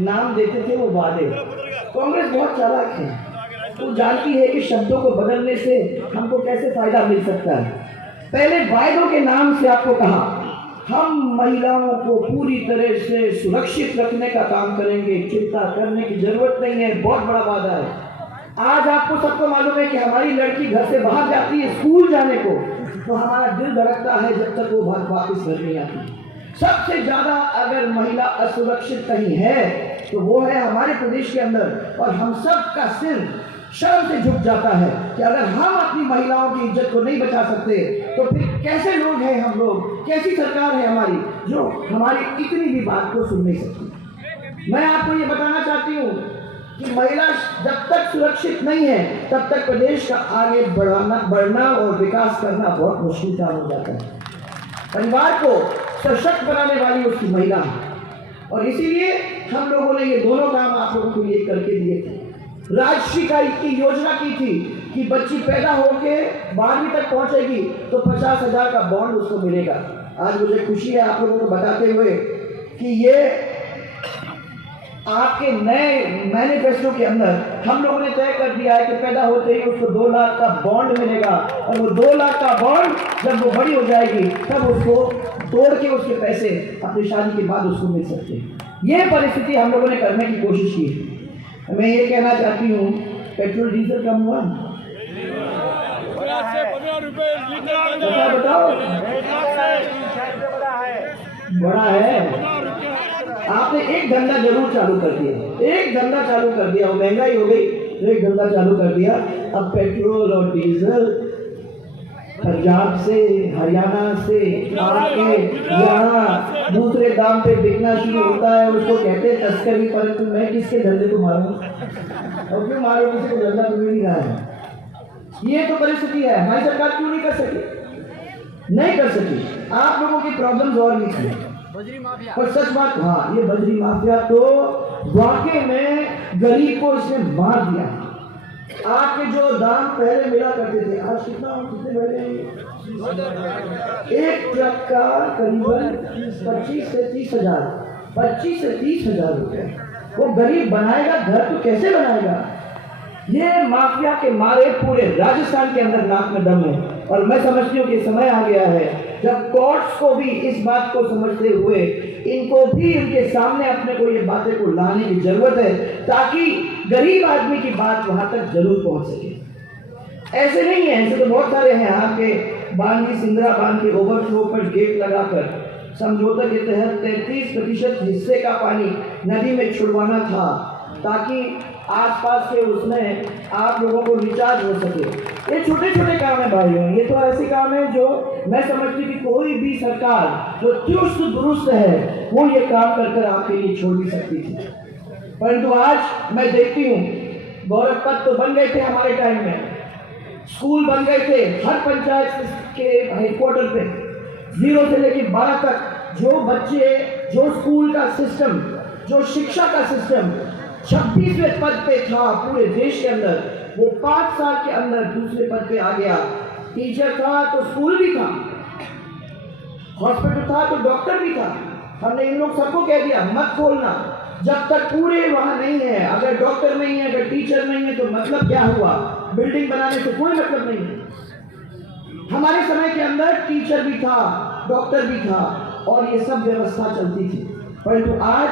नाम देते थे वो वादे। कांग्रेस बहुत चालाक है, वो जानती है कि शब्दों को बदलने से हमको कैसे फायदा मिल सकता है। पहले वायदों के नाम से आपको कहा हम महिलाओं को पूरी तरह से सुरक्षित रखने का काम करेंगे, चिंता करने की जरूरत नहीं है, बहुत बड़ा वादा है। आज आपको सबको मालूम है कि हमारी लड़की घर से बाहर जाती है स्कूल जाने को तो हमारा दिल धड़कता है जब तक वो वापस घर नहीं आती। सबसे ज्यादा अगर महिला असुरक्षित कहीं है तो वो है हमारे प्रदेश के अंदर, और हम सब का सिर शर्म से झुक जाता है कि अगर हम अपनी महिलाओं की इज्जत को नहीं बचा सकते तो फिर कैसे लोग हैं हम लोग, कैसी सरकार है हमारी जो हमारी इतनी भी बात को सुन नहीं सकती। मैं आपको ये बताना चाहती हूँ कि महिला जब तक सुरक्षित नहीं है तब तक प्रदेश का आगे बढ़ना और विकास करना बहुत मुश्किल काम हो जाता है। परिवार को सशक्त बनाने वाली उसकी महिला है, और इसीलिए हम लोगों ने ये दोनों काम आप लोगों को लिए करके दिए थे। राजश्री का की योजना की थी कि बच्ची पैदा होके 12वीं तक पहुंचेगी तो 50,000 का बॉन्ड उसको मिलेगा। आज मुझे खुशी है आप लोगों को बताते हुए कि ये आपके नए मैनिफेस्टो के अंदर हम लोगों ने तय कर दिया है कि पैदा होते ही उसको 2 लाख का बॉन्ड मिलेगा, और वो 2 लाख का बॉन्ड जब वो बड़ी हो जाएगी तब उसको तोड़ के उसके पैसे अपनी शादी के बाद उसको मिल सकते हैं। ये परिस्थिति हम लोगों ने करने की कोशिश की है। मैं ये कहना चाहती हूँ पेट्रोल डीजल कम हुआ, बताओ बड़ा है। आपने एक धंधा जरूर चालू कर दिया, एक धंधा चालू कर दिया, महंगाई हो गई तो एक धंधा चालू कर दिया। अब पेट्रोल और डीजल पंजाब से हरियाणा से आके यहाँ दूसरे दाम पे बिकना शुरू होता है। उसको कहते हैं तस्करी, परंतु मैं किसके धंधे को मारूं और क्यों मारूं, किसी को धंधा मिल नहीं रहा है। ये तो परिस्थिति है। हमारी सरकार क्यों नहीं कर सकी, नहीं कर सकी। आप लोगों की प्रॉब्लम्स और भी थी, पर सच बात हाँ, ये बजरी माफिया तो वाकई में गरीब को इसने मार दिया। आपके जो दाम पहले मिला करते थे आज कितने बढ़े हैं? एक ट्रक का करीबन 25 से 30 हजार, 25 से 30 हजार रुपए। वो गरीब बनाएगा घर तो कैसे बनाएगा? ये माफिया के मारे पूरे राजस्थान के अंदर नाक में दम है, और मैं समझती हूँ कि समय आ गया है जब कोर्ट्स को भी इस बात को समझते हुए इनको भी उनके सामने अपने को ये बातें को लाने की जरूरत है, ताकि गरीब आदमी की बात वहां तक जरूर पहुंच सके। ऐसे नहीं है, ऐसे तो बहुत सारे हैं। आपके बांध की सिंदरा बांध के ओवरफ्लो पर गेट लगाकर समझौते के तहत 33% हिस्से का पानी नदी में छुड़वाना था, ताकि आसपास के उसमें आप लोगों को रिचार्ज हो सके। ये छोटे छोटे काम है भाइयों, ये तो ऐसे काम है जो मैं समझती कि कोई भी सरकार जो चुस्त दुरुस्त है वो ये काम कर आपके लिए छोड़ भी सकती थी। परंतु आज मैं देखती हूँ गौरव पथ तो बन गए थे हमारे टाइम में, स्कूल बन गए थे हर पंचायत के हेडक्वार्टर पे, 0 से लेकर 12 तक। जो बच्चे, जो स्कूल का सिस्टम, जो शिक्षा का सिस्टम 26वें पद पे था पूरे देश के अंदर, वो 5 साल के अंदर दूसरे पद पे आ गया। टीचर था तो स्कूल भी था, हॉस्पिटल था तो डॉक्टर भी था। हमने इन लोग सबको कह दिया मत खोलना जब तक पूरे वहां नहीं है। अगर डॉक्टर नहीं है, अगर टीचर नहीं है तो मतलब क्या हुआ? बिल्डिंग बनाने से कोई मतलब नहीं है। हमारे समय के अंदर टीचर भी था, डॉक्टर भी था, और ये सब व्यवस्था चलती थी। परंतु आज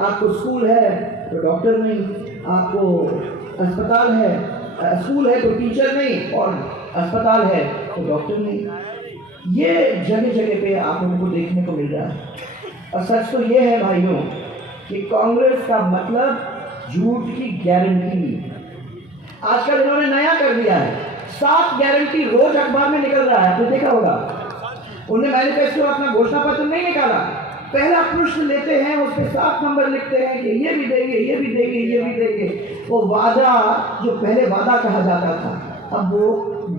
आपको स्कूल है तो डॉक्टर नहीं, आपको अस्पताल है, स्कूल है तो टीचर नहीं, और अस्पताल है तो डॉक्टर नहीं। ये जगह जगह पे आप लोगों को देखने को मिल रहा है। और सच तो ये है भाइयों कि कांग्रेस का मतलब झूठ की गारंटी। आजकल इन्होंने नया कर दिया है, 7 गारंटी रोज अखबार में निकल रहा है, आपने देखा होगा। उन्हें मैनिफेस्टो अपना घोषणा पत्र नहीं निकाला, पहला प्रश्न लेते हैं, उस पर 7 नंबर लिखते हैं कि ये भी देंगे, ये भी देंगे, ये भी देंगे। वो वादा जो पहले वादा कहा जाता था, अब वो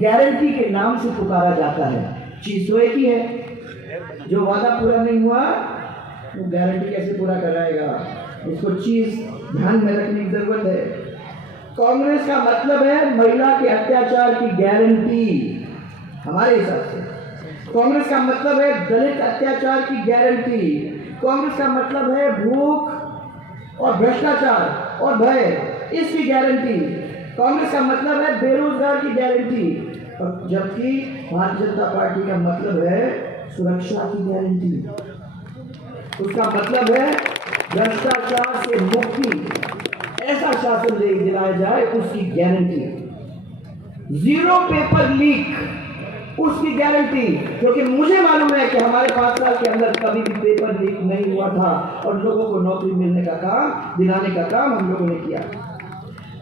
गारंटी के नाम से पुकारा जाता है। चीज तो एक ही है, जो वादा पूरा नहीं हुआ वो गारंटी कैसे पूरा कराएगा? इसको चीज ध्यान में रखने की जरूरत है। कांग्रेस का मतलब है महिला के अत्याचार की गारंटी। हमारे हिसाब से कांग्रेस का मतलब है दलित अत्याचार की गारंटी। कांग्रेस का मतलब है भूख और भ्रष्टाचार और भय, इसकी गारंटी। कांग्रेस का मतलब है बेरोजगार की गारंटी, और जबकि भारतीय जनता पार्टी का मतलब है सुरक्षा की गारंटी। उसका मतलब है भ्रष्टाचार से मुक्ति, ऐसा शासन दिलाया जाए उसकी गारंटी। जीरो पेपर लीक, उसकी गारंटी। क्योंकि मुझे मालूम है कि हमारे 5 साल के अंदर कभी भी पेपर लीक नहीं हुआ था, और लोगों को नौकरी मिलने का काम, दिलाने का काम हम लोगों ने किया।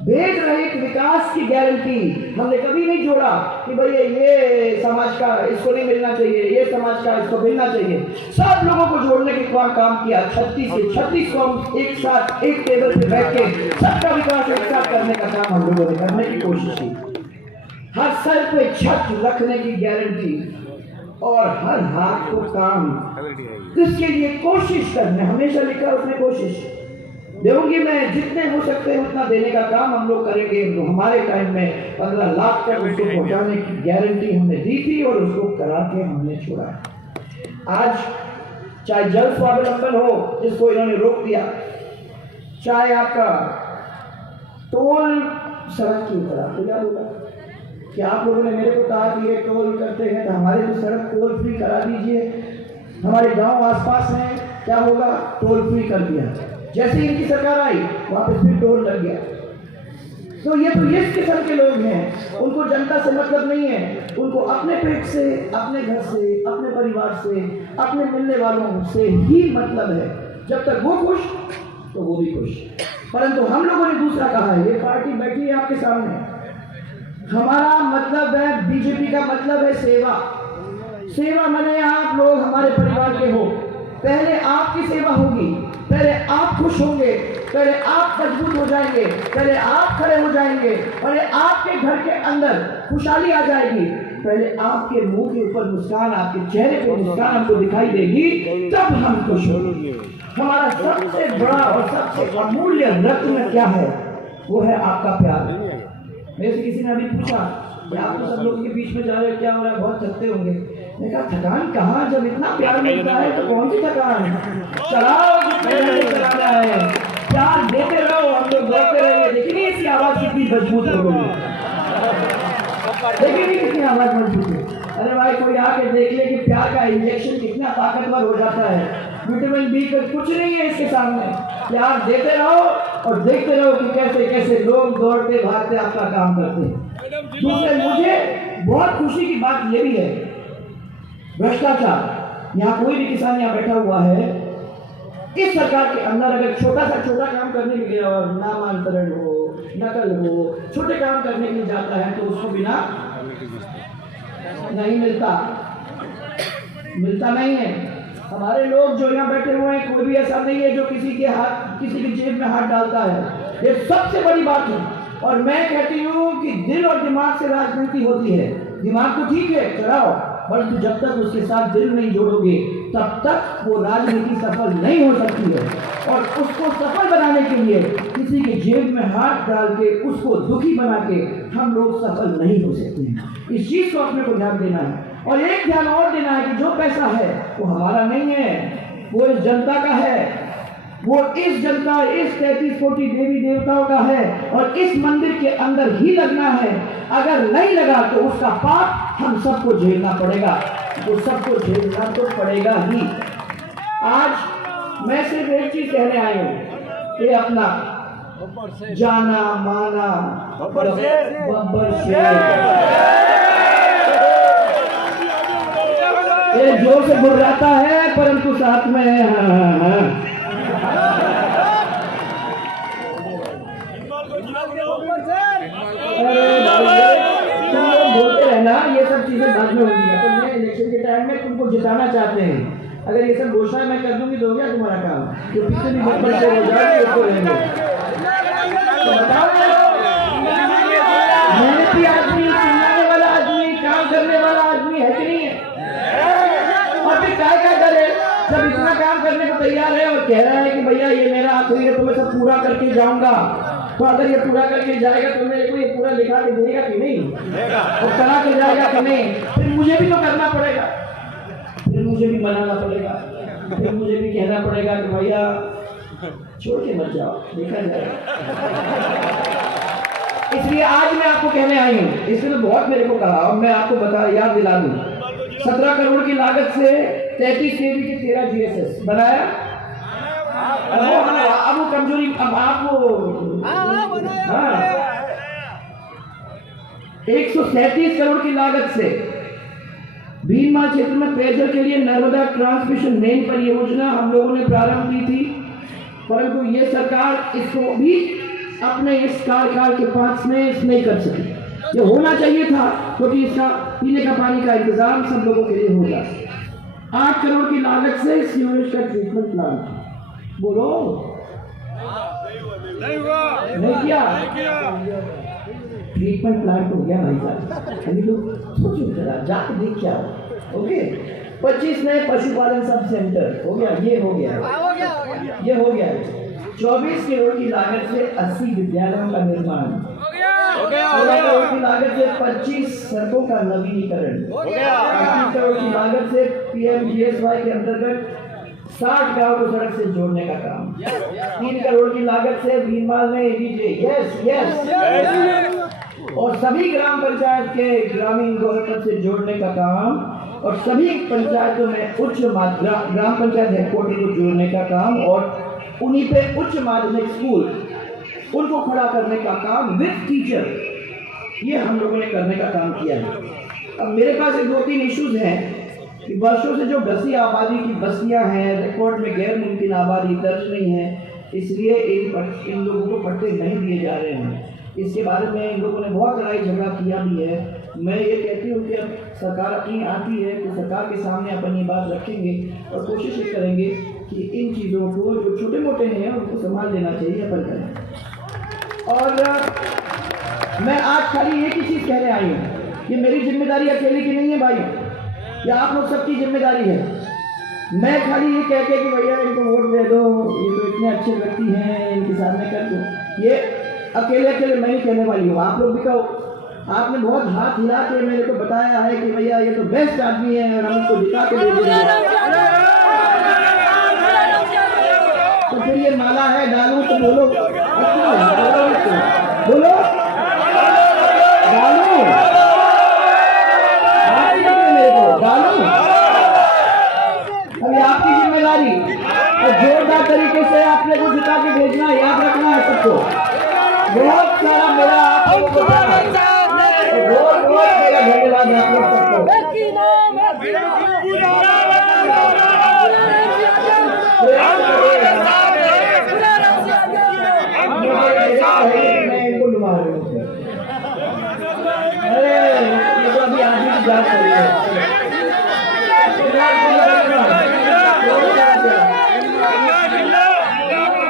भेद रहित विकास की गारंटी, हमने कभी नहीं जोड़ा कि भैया ये समाज का इसको नहीं मिलना चाहिए, ये समाज का इसको मिलना चाहिए। सब लोगों को जोड़ने के काम किया। 36 से 36 को हम एक साथ एक टेबल पे बैठ के सबका विकास एक साथ करने का काम हम लोगों ने करने की कोशिश की। हर सर पे छत रखने की गारंटी, और हर हाथ को काम, इसके लिए कोशिश करने, हमेशा लिखा उसने कोशिश। देऊंगी मैं, जितने हो सकते हैं उतना देने का काम हम लोग करेंगे। तो हमारे टाइम में 15 लाख तक उसको पहुंचाने की गारंटी हमने दी थी, और उसको करा के हमने छोड़ा। आज चाहे जल स्वावलंबन हो, जिसको इन्होंने रोक दिया, चाहे आपका टोल सड़क के ऊपर, आपको याद होगा कि आप लोगों ने मेरे को कहा कि ये टोल करते हैं तो हमारे तो सड़क टोल फ्री करा दीजिए। हमारे गांव आसपास में क्या होगा, टोल फ्री कर दिया। जैसे ही इनकी सरकार आई, वहां पे फिर टोल लग गया। तो ये तो इस किस्म के लोग हैं, उनको जनता से मतलब नहीं है। उनको अपने पेट से, अपने घर से, अपने परिवार से, अपने मिलने वालों से ही मतलब है। जब तक वो खुश तो वो भी खुश। परंतु हम लोगों ने दूसरा कहा है। ये पार्टी बैठी है आपके सामने, हमारा मतलब है, बीजेपी का मतलब है सेवा। सेवा माने आप लोग हमारे परिवार के हो, पहले आपकी सेवा होगी, पहले आप खुश होंगे, पहले आप मजबूत हो जाएंगे, पहले आप खड़े हो जाएंगे, पहले आपके घर के अंदर खुशहाली आ जाएगी, पहले आपके मुंह के ऊपर मुस्कान, आपके चेहरे पे मुस्कान हमको दिखाई देगी, तब हम खुश होंगे। हमारा सबसे बड़ा और सबसे अमूल्य रत्न क्या है? वो है आपका प्यार। मेरे से किसी ने अभी पूछा कि आप तो सब लोगों के बीच में जा रहे हो, क्या हो रहा है, बहुत थकते होंगे। मैंने कहा थकान कहाँ, जब इतना प्यार मिलता है तो कौन सी थकान। चलाओ चलाना है, प्यार देते रहो, हम लोग दौड़ते रहेंगे। देखिए इसकी आवाज कितनी मजबूत हो गई, देखिए कितनी आवाज मजबूत है। अरे भाई कोई आके देख ले कि प्यार का इंजेक्शन कितना ताकतवर हो जाता है। विटामिन बी का कुछ नहीं है इसके सामने। प्यार देते रहो और देखते रहो कि कैसे कैसे लोग दौड़ते भागते आपका काम करते हैं। दूसरे मुझे बहुत खुशी की बात ये भी है, भ्रष्टाचार। यहाँ कोई भी किसान यहाँ बैठा हुआ है, इस सरकार के अंदर अगर छोटा काम करने के लिए, और नामांतरण हो, नकल हो, छोटे काम करने के लिए जाता है तो उसको बिना नहीं मिलता नहीं है। हमारे लोग जो यहाँ बैठे हुए हैं, कोई भी ऐसा नहीं है जो किसी की जेब में हाथ डालता है। ये सबसे बड़ी बात है। और मैं कहती हूँ कि दिल और दिमाग से राजनीति होती है। दिमाग तो ठीक है, चलाओ, परंतु जब तक उसके साथ दिल नहीं जोड़ोगे तब तक वो राजनीति सफल नहीं हो सकती है। और उसको सफल बनाने के लिए किसी के जेब में हाथ डाल के उसको दुखी बना के हम लोग सफल नहीं हो सकते। इस चीज को अपने को ध्यान देना है। और एक ध्यान और देना है कि जो पैसा है वो हमारा नहीं है, वो इस जनता का है। वो इस जनता, इस 33 कोटि देवी देवताओं का है, और इस मंदिर के अंदर ही लगना है। अगर नहीं लगा तो उसका पाप हम सबको झेलना पड़ेगा, वो सबको झेलना तो पड़ेगा ही। आज मैं सिर्फ एक चीज कहने आई हूँ कि अपना जाना माना बब्बर शेर ये जोर से गुर्राता है, परंतु साथ में है हाँ। बोलते रहना, ये सब चीजें बाद में होगी। तो मैं इलेक्शन के टाइम में तुमको जिताना चाहते हैं, अगर ये सब घोषणा मैं कर दूंगी तो हो गया तुम्हारा काम। जो पीछे भी बब्बर शेर हो जाएंगे उसको रहेंगे। तो बताओ, मेहनती आदमी, चिल्लाने वाला आदमी, काम करने वाला आदमी है कि नहीं है? और फिर क्या करे, जब इतना काम करने को तैयार है और कह रहा है कि भैया ये मेरा आखिरी है तो मैं सब पूरा करके जाऊंगा, तो अगर ये पूरा करके जाएगा तो मेरे को ये पूरा लिखा के देगा कि नहीं, और करा के जाएगा कि नहीं, फिर मुझे भी तो करना पड़ेगा, फिर मुझे भी बनाना पड़ेगा, फिर मुझे भी कहना पड़ेगा कि भैया छोड़ के मत जाओ, देखा जाएगा। इसलिए आज मैं आपको कहने आई हूँ, इसने तो बहुत मेरे को कहा और मैं आपको याद दिला दूं, 17 करोड़ की लागत से 33 केवी के 13 GSS बनाया। अब वो कमजोरी, अब आपको 137 करोड़ की लागत से भीनमाल क्षेत्र में पेयजल के लिए नर्मदा ट्रांसमिशन मेन परियोजना हम लोगों ने प्रारंभ की थी, परंतु ये सरकार इसको भी अपने इस कार्यकाल के 5 में नहीं कर सकी। ये होना चाहिए था, क्योंकि इसका पीने का पानी का इंतजाम सब लोगों के लिए होगा। 8 करोड़ की लागत से सीवेज का ट्रीटमेंट प्लांट, बोलो नहीं किया। ट्रीटमेंट प्लांट हो गया भाई साहब, अभी लोग सोचो जरा, जाके देख क्या हो। ओके, 25 नए पशुपालन सब सेंटर हो गया, ये हो गया, ये हो गया। 24 करोड़ की लागत से 80 विद्यालयों का निर्माण, 16 करोड़ की लागत से 25 सड़कों का नवीनीकरण, 30 करोड़ की लागत से PMGSY के अंतर्गत 60 गांव को सड़क से जोड़ने का काम, 3 करोड़ की लागत से भीनमाल में ABJ, यस और सभी ग्राम पंचायत के ग्रामीण गोरखपुर से जोड़ने का काम, और सभी पंचायतों में ग्राम पंचायत हेडक्वार्टर को जोड़ने का काम, और उन्हीं पे उच्च माध्यमिक स्कूल उनको खड़ा करने का काम विद टीचर, ये हम लोगों ने करने का काम किया है। अब मेरे पास 2-3 इश्यूज हैं कि वर्षों से जो बसी आबादी की बस्तियां हैं, रिकॉर्ड में गैर मुमकिन आबादी दर्ज नहीं है, इसलिए इन लोगों को पट्टे नहीं दिए जा रहे हैं। इसके बारे में इन लोगों ने बहुत लड़ाई झगड़ा किया भी है। मैं ये कहती हूँ कि अब सरकार अपनी आती है तो सरकार के सामने अपन ये बात रखेंगे और कोशिश ये करेंगे कि इन चीज़ों को जो छोटे मोटे हैं उनको संभाल लेना चाहिए, अपन करें। और मैं आज खाली एक ही चीज़ कहने आई हूँ कि मेरी जिम्मेदारी अकेले की नहीं है भाई, या आप लोग सबकी जिम्मेदारी है। मैं खाली ये कह के कि भैया इनको वोट दे दो, ये तो इतने अच्छे व्यक्ति हैं, इनके सामने कर दो, ये अकेले मैं ही कहने वाली हूँ। आप लोग भी कहो, आपने बहुत हाथ हिला के मेरे को बताया है कि भैया ये तो बेस्ट आदमी है और हम इसको जिता के दे देंगे, तो फिर ये माला है डालूं तो बोलो, बोलो डालूं, डालूं, अभी आपकी जिम्मेदारी, और जोरदार तरीके से आपने को जिता के भेजना, याद रखना है सबको। बहुत सारा मेरा आप लोगों को बहुत मेरा धन्यवाद है आप लोग सबको। मैं इनको डुबा रही हूँ, अरे ये तो अभी आदमी की जात है।